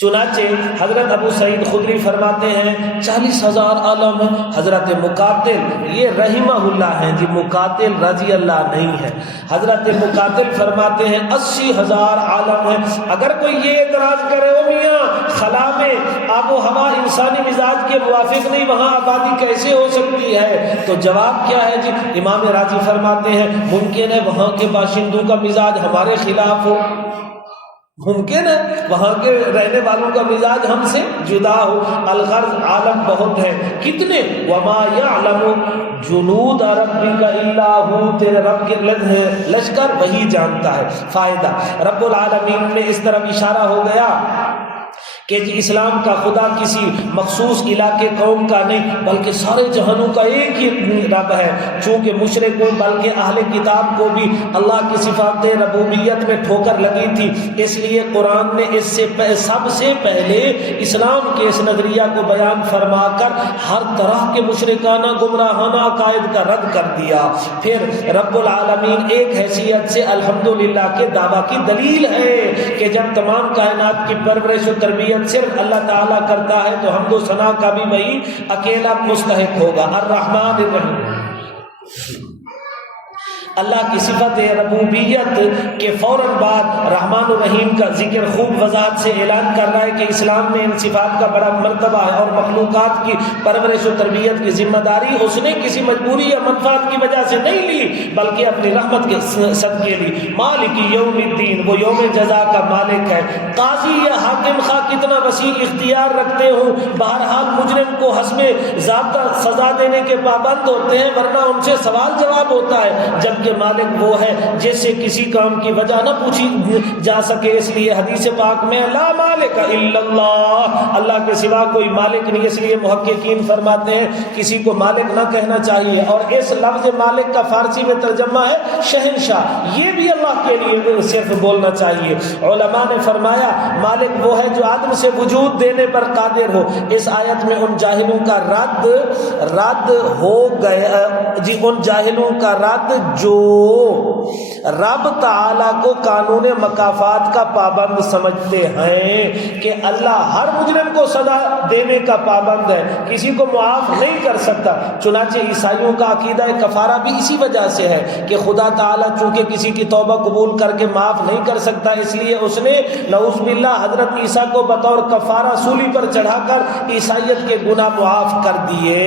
چنانچہ حضرت ابو سعید خدری فرماتے ہیں 40,000 عالم ہیں۔ حضرت مقاتل یہ رحمہ اللہ ہیں جی، مقاتل رضی اللہ نہیں ہے، حضرت مقاتل فرماتے ہیں 80,000 عالم ہیں۔ اگر کوئی یہ اعتراض کرے او میاں خلا میں آب و ہوا انسانی مزاج کے موافق نہیں، وہاں آبادی کیسے ہو سکتی ہے؟ تو جواب کیا ہے جی؟ امام راضی فرماتے ہیں ممکن ہے وہاں کے باشندوں کا مزاج ہمارے خلاف ہو، ممکن ہے وہاں کے رہنے والوں کا مزاج ہم سے جدا ہو۔ الغرض عالم بہت ہے، کتنے؟ وما یعلم جنود ربک الا ہو، تیرے رب کے لشکر وہی جانتا ہے۔ فائدہ رب العالمین میں اس طرف اشارہ ہو گیا کہ جی اسلام کا خدا کسی مخصوص علاقے قوم کا نہیں بلکہ سارے جہانوں کا ایک ہی رب ہے۔ چونکہ مشرکوں بلکہ اہل کتاب کو بھی اللہ کی صفات ربوبیت میں ٹھوکر لگی تھی، اس لیے قرآن نے اس سے سب سے پہلے اسلام کے اس نظریہ کو بیان فرما کر ہر طرح کے مشرکانہ گمراہانہ عقائد کا رد کر دیا۔ پھر رب العالمین ایک حیثیت سے الحمدللہ کے دعویٰ کی دلیل ہے کہ جب تمام کائنات کی پرورش و تربیت صرف اللہ تعالیٰ کرتا ہے تو حمد و ثنا کا بھی وہی اکیلا مستحق ہوگا۔ الرحمن الرحیم، اللہ کی صفت ربوبیت کے فوراً بعد رحمان الرحیم کا ذکر خوب وضاحت سے اعلان کر رہا ہے کہ اسلام میں ان صفات کا بڑا مرتبہ ہے، اور مخلوقات کی پرورش و تربیت کی ذمہ داری اس نے کسی مجبوری یا منفعت کی وجہ سے نہیں لی بلکہ اپنی رحمت کے صدقے لی۔ مالک یوم الدین، وہ یوم جزا کا مالک ہے۔ قاضی یا حاکم خواہ کتنا وسیع اختیار رکھتے ہوں، بہرحال مجرم کو حسب ضابطہ سزا دینے کے پابند ہوتے ہیں، ورنہ ان سے سوال جواب ہوتا ہے، جبکہ مالک وہ ہے جس سے کسی کام کی وجہ نہ پوچھی جا سکے۔ اس لیے حدیث پاک میں لا مالک الا اللہ، اللہ کے سوا کوئی مالک نہیں، اس لیے محققین فرماتے ہیں کسی کو مالک نہ کہنا چاہیے، اور اس لفظ مالک کا فارسی میں ترجمہ ہے شہنشاہ، یہ بھی اللہ کے لیے صرف بولنا چاہیے۔ علماء نے فرمایا مالک وہ ہے جو عدم سے وجود دینے پر قادر ہو۔ اس آیت میں ان جاہلوں کا رد ہو گیا جی، ان جاہلوں کا رد جو رب تعالیٰ کو قانون مکافات کا پابند سمجھتے ہیں کہ اللہ ہر مجرم کو سزا دینے کا پابند ہے، کسی کو معاف نہیں کر سکتا۔ چنانچہ عیسائیوں کا عقیدہ کفارہ بھی اسی وجہ سے ہے کہ خدا تعالیٰ چونکہ کسی کی توبہ قبول کر کے معاف نہیں کر سکتا، اس لیے اس نے نعوذ باللہ حضرت عیسیٰ کو بطور کفارہ سولی پر چڑھا کر عیسائیت کے گناہ معاف کر دیے۔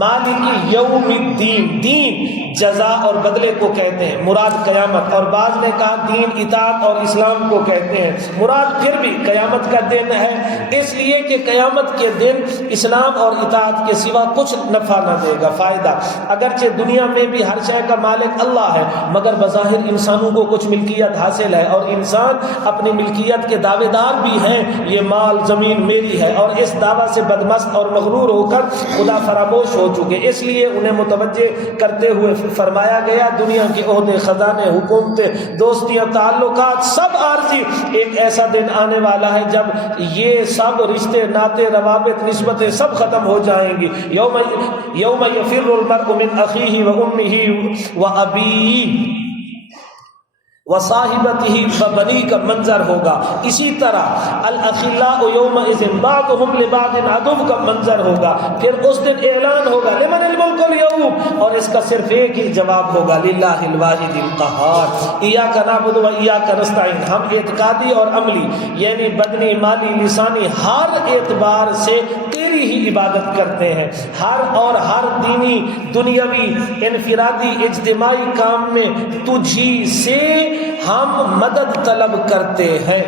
مالک یوم الدین، دین جزا اور بدلے کو کہتے ہیں، مراد قیامت، اور بعض نے کہا دین اطاعت اور اسلام کو کہتے ہیں، مراد پھر بھی قیامت کا دن ہے، اس لیے کہ قیامت کے دن اسلام اور اطاعت کے سوا کچھ نفع نہ دے گا۔ فائدہ اگرچہ دنیا میں بھی ہر شے کا مالک اللہ ہے، مگر بظاہر انسانوں کو کچھ ملکیت حاصل ہے، اور انسان اپنی ملکیت کے دعوے دار بھی ہیں، یہ مال زمین میری ہے، اور اس دعویٰ سے بدمست اور مغرور ہو کر خدا فراموش ہو چکے، اس لیے انہیں متوجہ کرتے ہوئے فرمایا گیا دنیا کے عہدے، خزانے، حکومتیں، دوستیاں، تعلقات سب عارضی، ایک ایسا دن آنے والا ہے جب یہ سب رشتے، ناطے، روابط، نسبتیں سب ختم ہو جائیں گی۔ یوم یفر المرء من اخیہ و امہ و ابیہ، وصاحبتہ وبنی کا منظر ہوگا. اسی طرح الاخلاء یومئذ بعضهم لبعض عدو کا منظر ہوگا. پھر اس دن اعلان ہوگا لمن الملک اليوم، اور اس کا صرف ایک ہی جواب ہوگا للہ الواحد القہار. ایاک نعبد و ایاک نستعین. ہم اعتقادی اور عملی یعنی بدنی، مالی، لسانی ہر اعتبار سے تیری ہی عبادت کرتے ہیں. ہر دینی، دنیاوی، انفرادی، اجتماعی کام میں تجھی سے ہم مدد طلب کرتے ہیں.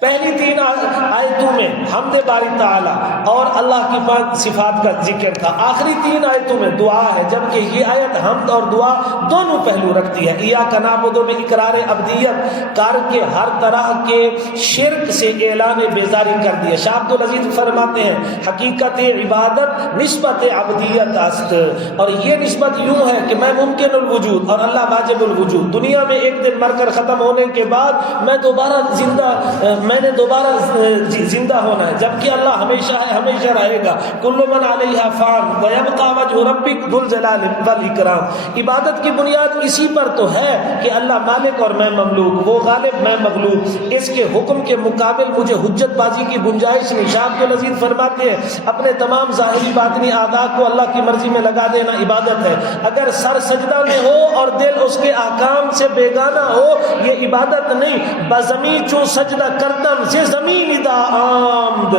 پہلی 3 آیتوں میں حمد باری تعالی اور اللہ کی صفات کا ذکر تھا. آخری 3 آیتوں میں دعا ہے، جبکہ یہ آیت حمد اور دعا دونوں پہلو رکھتی ہے. ایاک نعبد میں اقرار عبدیت کر کے ہر طرح کے شرک سے اعلان بیزاری کر دیا. شاہ عبد العزیز فرماتے ہیں حقیقت عبادت نسبت عبدیت است، اور یہ نسبت یوں ہے کہ میں ممکن الوجود اور اللہ واجب الوجود. دنیا میں ایک دن مر کر ختم ہونے کے بعد میں نے دوبارہ زندہ ہونا ہے، جبکہ اللہ ہمیشہ ہے، ہمیشہ رہے گا. کل من علیہا فان ویبقى وجہ ربک ذو الجلال والاکرام. عبادت کی بنیاد اسی پر تو ہے کہ اللہ مالک اور میں مملوک، وہ غالب میں مغلوب. اس کے حکم کے مقابل مجھے حجت بازی کی گنجائش نہیں. شاہ عبد العزیز فرماتے ہیں اپنے تمام ظاہری باطنی اعضاء کو اللہ کی مرضی میں لگا دینا عبادت ہے. اگر سر سجدہ میں ہو اور دل اس کے احکام سے بیگانہ ہو یہ عبادت نہیں. بزمین چون سجدہ کردم سے زمین دا آمد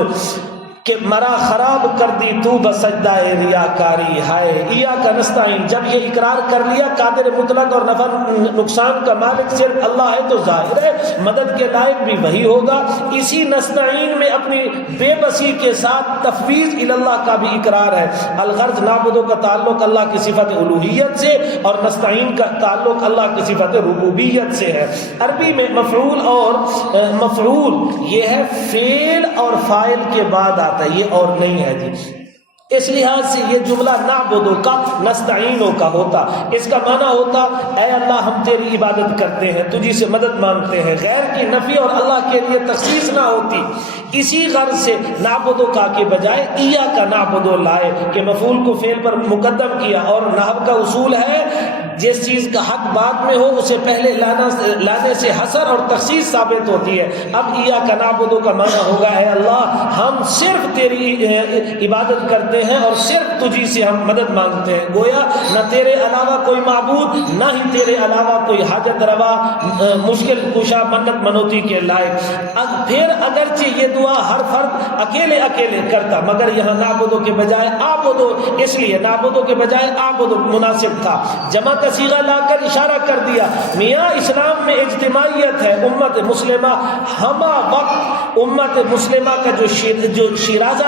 کہ مرا خراب کر دی تو بسجدہ ریاکاری. ہائے ایاک نستعین. جب یہ اقرار کر لیا قادر مطلق اور نفع نقصان کا مالک صرف اللہ ہے تو ظاہر ہے مدد کے لائق بھی وہی ہوگا. اسی نستعین میں اپنی بے بسی کے ساتھ تفویض اللہ کا بھی اقرار ہے. الغرض نعبدو کا تعلق اللہ کی صفت الوہیت سے اور نستعین کا تعلق اللہ کی صفت ربوبیت سے ہے. عربی میں مفعول یہ ہے فعل اور فاعل کے بعد آتا ہے، یہ اور نہیں ہے جی. اس لحاظ سے یہ جملہ نعبدو کا نستعینو کا ہوتا. اس کا معنی ہوتا اے اللہ ہم تیری عبادت کرتے ہیں، تجھی سے مدد مانگتے ہیں. غیر کی نفی اور اللہ کے لیے تخصیص نہ ہوتی. اسی غرض سے نعبدو کا کے بجائے ایاک نعبدو لائے کہ مفعول کو فعل پر مقدم کیا. اور نحو کا اصول ہے جس چیز کا حق بعد میں ہو اسے پہلے لانے سے حصر اور تخصیص ثابت ہوتی ہے. اب ایاک نعبدو کا معنی ہوگا اے اللہ ہم صرف تیری عبادت کرتے ہیں اور صرف تجھی سے ہم مدد مانگتے ہیں. گویا نہ تیرے علاوہ کوئی معبود، نہ ہی تیرے علاوہ کوئی حاجت روا، مشکل کشا، منت منوتی کے لائق. پھر اگرچہ یہ دعا ہر فرد اکیلے کرتا، مگر یہاں نعبدو کے بجائے عابدو، اس لیے نعبدو کے بجائے عابدو مناسب تھا. جمع کا صیغہ لا کر اشارہ کر دیا میاں اسلام میں اجتماعیت ہے. امت مسلمہ ہمہ وقت امت مسلمہ کا جو شیرازہ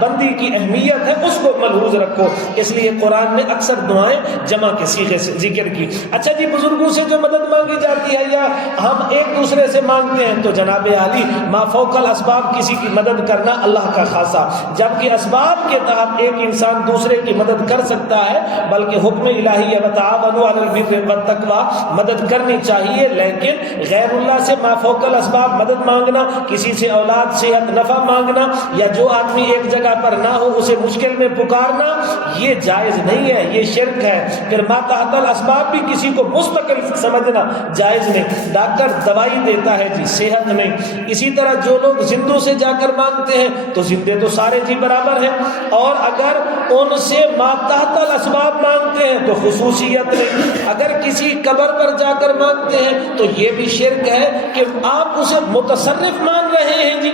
بندی کی اہمیت ہے اس کو ملحوظ رکھو. اس لیے قرآن نے اکثر دعائیں جمع کے صیغے سے ذکر کی. اچھا جی بزرگوں سے جو مدد مانگی جاتی ہے یا ہم ایک دوسرے سے مانگتے ہیں تو جناب عالی ما فوق الاسباب کسی کی مدد کرنا اللہ کا خاصہ، جبکہ اسباب کے تحت ایک انسان دوسرے کی مدد کر سکتا ہے. بلکہ حکم الہی ہے وتعاونوا علی البر والتقوی، مدد کرنی چاہیے. لیکن غیر اللہ سے ما فوق الاسباب مدد مانگنا، کسی سے اولاد، صحت، نفع مانگنا، یا جو آدمی ایک جگہ پر نہ ہو اسے مشکل میں پکارنا یہ جائز نہیں ہے، یہ شرک ہے. پھر ما تحت الاسباب بھی کسی کو مستقل سمجھنا جائز نہیں. ڈاکٹر دوائی دیتا ہے جی، صحت نہیں. اسی طرح جو لوگ زندوں سے جا کر مانگتے ہیں تو زندے تو سارے جی برابر ہیں، اور اگر ان سے ما تحت الاسباب مانگتے ہیں تو خصوصیت نہیں. اگر کسی قبر پر جا کر مانگتے ہیں تو یہ بھی شرک ہے کہ آپ اسے متصرف مان رہے ہیں جی.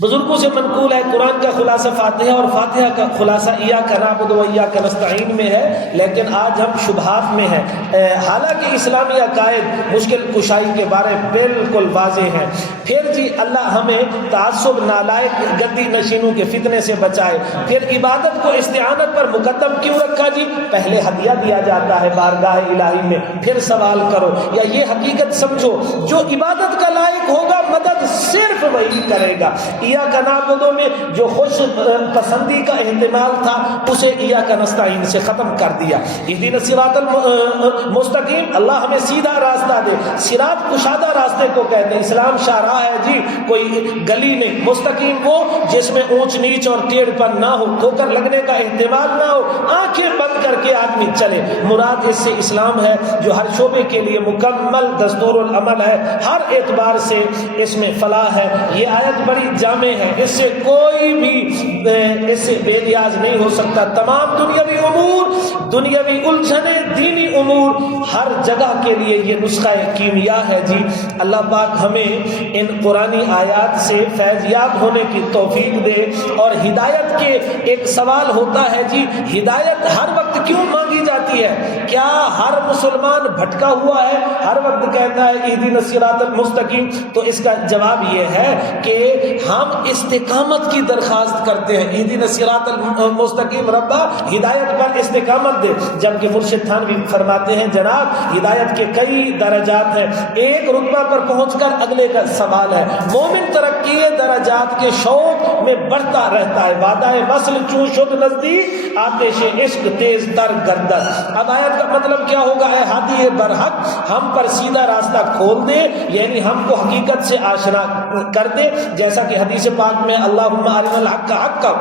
بزرگوں سے منقول ہے قرآن کا خلاصہ فاتحہ اور فاتحہ کا خلاصہ ایاک نعبد و ایاک نستعین میں ہے. لیکن آج ہم شبہات میں ہیں، حالانکہ اسلامی عقائد مشکل کشائی کے بارے بالکل واضح ہیں. پھر جی اللہ ہمیں تعصب، نالائق گدی نشینوں کے فتنے سے بچائے. پھر عبادت کو استعانت پر مقدم کیوں رکھا جی؟ پہلے ہدیہ دیا جاتا ہے بارگاہ الہی میں، پھر سوال کرو. یا یہ حقیقت سمجھو جو عبادت کا لائق ہوگا مدد صرف صرف وہی کرے گا. ایاک نعبد میں جو خوش پسندی کا احتمال تھا اسے ایاک نستعین سے ختم کر دیا. اہدنا الصراط المستقیم، اللہ ہمیں سیدھا راستہ دے. صراط کشادہ راستے کو کہتے ہیں. اسلام شاہراہ ہے جی، کوئی گلی نہیں. مستقیم وہ جس میں اونچ نیچ اور ٹیڑھ پن نہ ہو، ٹھوکر لگنے کا احتمال نہ ہو، آنکھیں بند کر کے آدمی چلے. مراد اس سے اسلام ہے جو ہر شعبے کے لیے مکمل دستور العمل ہے، ہر اعتبار سے اس میں فلاح ہے. یہ آیت بڑی جامع ہے، اس سے کوئی بھی اس سے بے نیاز نہیں ہو سکتا. تمام دنیاوی امور، دنیاوی الجھنیں، دینی امور، ہر جگہ کے لیے یہ نسخہ کیمیا ہے جی. اللہ پاک ہمیں ان قرآنی آیات سے فیض یاب ہونے کی توفیق دے. اور ہدایت کے ایک سوال ہوتا ہے جی، ہدایت ہر وقت کیوں مانگی جاتی ہے؟ کیا ہر مسلمان بھٹکا ہوا ہے ہر وقت کہتا ہے اہدنا الصراط المستقیم؟ تو اس کا جواب یہ ہے کہ ہم استقامت کی درخواست کرتے ہیں. اہدنا الصراط المستقیم ربا، ہدایت پر استقامت دے. جبکہ مرشد تھانوی فرماتے ہیں جناب ہدایت کے کئی درجات ہیں، ایک رتبہ پر پہنچ کر اگلے کا سوال ہے. مومن ترقی درجات کے شوق میں بڑھتا رہتا ہے. وعدہ وصل چوں شد نزدیک، آتش عشق تیز تر گردد. اب آیت کا مطلب کیا ہوگا؟ اے ہادی برحق، ہم پر سیدھا راستہ کھول دے، یعنی ہم کو حقیقت سے آشنا کر دے. جیسا کہ حدیث پاک میں اللہم ارنا الحق حقا.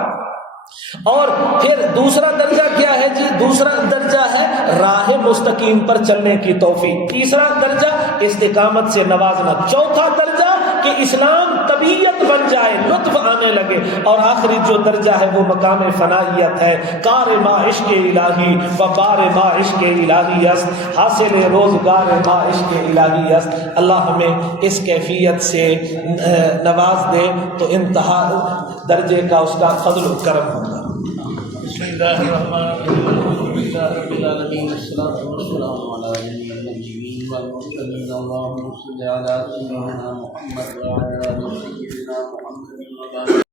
اور پھر دوسرا درجہ کیا ہے جی؟ دوسرا درجہ ہے راہ مستقیم پر چلنے کی توفیق. تیسرا درجہ استقامت سے نوازنا. چوتھا درجہ کہ اسلام طبیعت بن جائے، لطف آنے لگے. اور آخری جو درجہ ہے وہ مقام فنائیت ہے. کار ما عشق الہی و بار ما عشق الہی است، حاصل روزگار ما عشق الہی است. اللہ ہمیں اس کیفیت سے نواز دے تو انتہا درجے کا اس کا فضل و کرم ہوگا. بسم اللہ الرحمن الرحیم. الحمد للہ رب العالمین، والصلاة والسلام علی جمیع النبیین والمرسلین. اللہم صل علی سیدنا محمد وعلی آل سیدنا محمد.